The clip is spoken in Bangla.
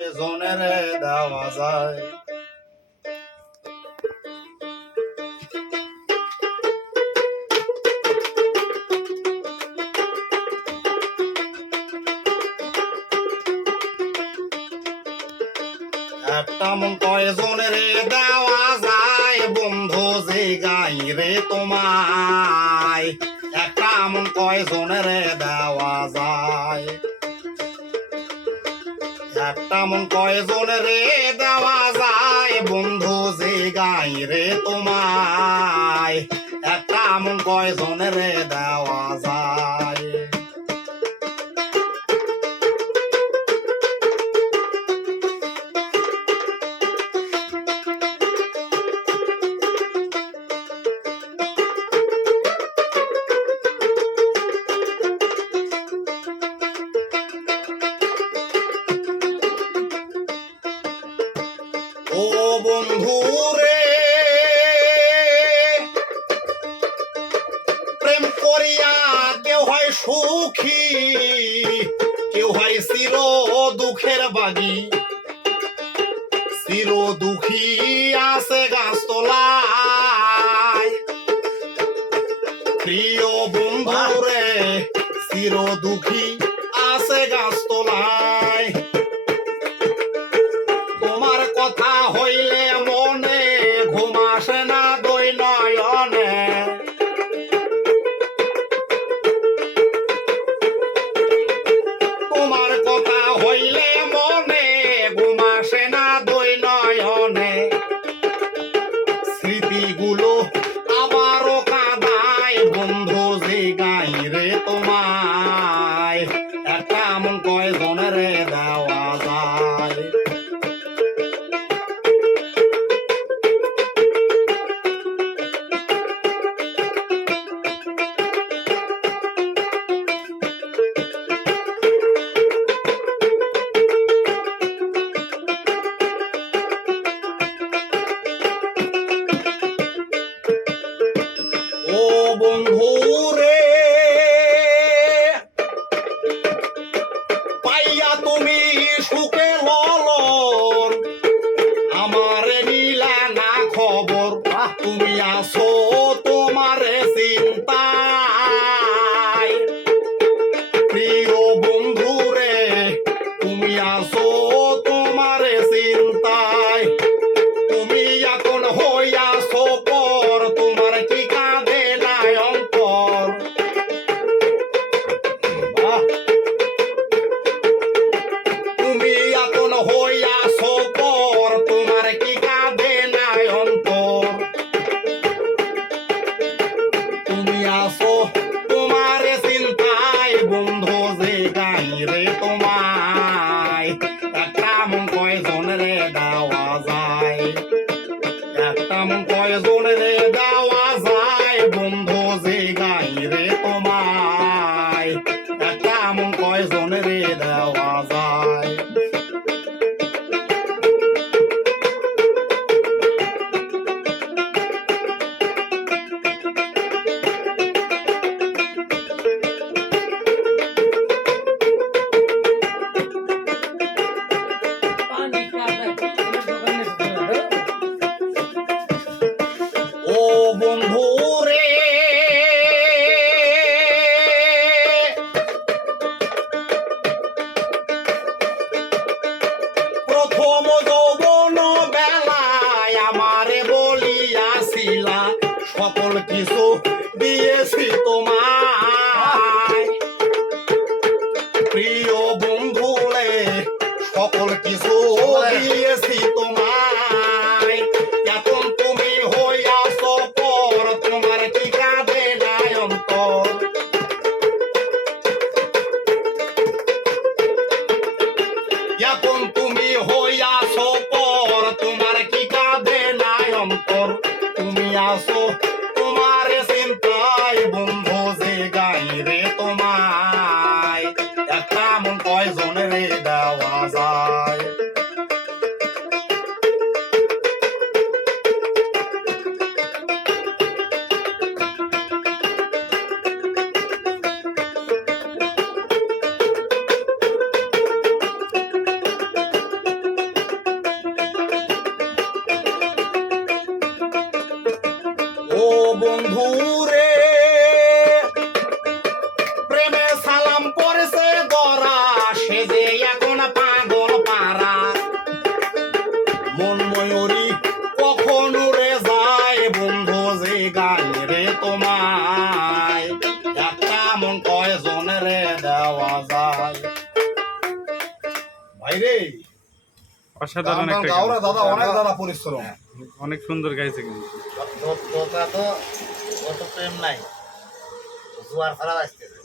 জনের দেওয়া যায়। একটা মন কয়জনের দেওয়া যায় বন্ধু যে গাই রে তোমায়, একটা মন কয়জনের দেওয়া যায়, একটা মন কয়জনের দেওয়া যায় বন্ধু যে গাই রে তোমায়, একটা মন কয়জনের দেওয়া যায়। ও বন্ধু রে প্রেম করিয়া কেউ হয় সুখী, কেউ হয় চির দুঃখের বাগী, চির দুঃখী আছে গাছতলায়। প্রিয় বন্ধু রে চির দুঃখী আছে গাছতলায়, তোমার কথা হইলে মনে ঘুম আসে না দুই নয়নে, তোমার কথা হইলে মনে ঘুম আসে না দুই নয়নে, স্মৃতিগুলো আবারও কাঁদায় বন্ধু যে গাই রে তোমায়, একটা মন কয়জনের দেওয়া যায়। ও বন্ধু রে পাইয়া তুমি সুখে ললন, আমার নীলা না খবর, তুমি আসো তোমার চিন্তায়। প্রিয় বন্ধু রে তুমি আসো তোমার চিন্তায়, তুমি এখন হইয়াছো পর, তোমার কি কাঁদে নাই অন্তর। তুমি এখন হইয়াছো পর, তোমার কি কাঁদে নাই অন্তর। তুমি আসো তোমার চিন্তায় বন্ধু যে গাই রে তোমায়, একটা মন কয়জনের দেওয়া যায়, একটা মন কয়জনের দেওয়া যায় বন্ধু যে গাই রে তোমায়, একটা মন কয়জনের দেওয়া যায়। ও বন্ধু রে প্রথম যৌবন বেলায় আমারে বলিয়াছিলা, সকল কিছু দিয়েছি তোমায়। প্রিয় বন্ধু রে সকল কিছু দিয়েছি তোমায়, এখন তুমি হইয়াছো পর, তোমার কি কাঁদে নাই অন্তর। এখন তুমি হইয়াছো পর, তোমার কি কাঁদে নাই অন্তর। তুমি আসো তোমার চিন্তায় বন্ধু যে গাই রে তোমায়, একটা মন কয়জনের দেওয়া যায়। বন্ধু রে প্রেমে সালাম পড়েছে দরা সে যে এখন পাগল পারা মন ময়ূরী কখন উড়ে যায় বন্ধু যে গায়ে রে তোমায় একটা মন কয়জন রে দেওয়া যায় ভাইরে অসাধারণ একটা গান। গাওরা দাদা অনেক দাদা পরিশ্রম অনেক সুন্দর গাইছে কিন্তু তোতা তো অত প্রেম নাই জোয়ার ফেলা আসতেছে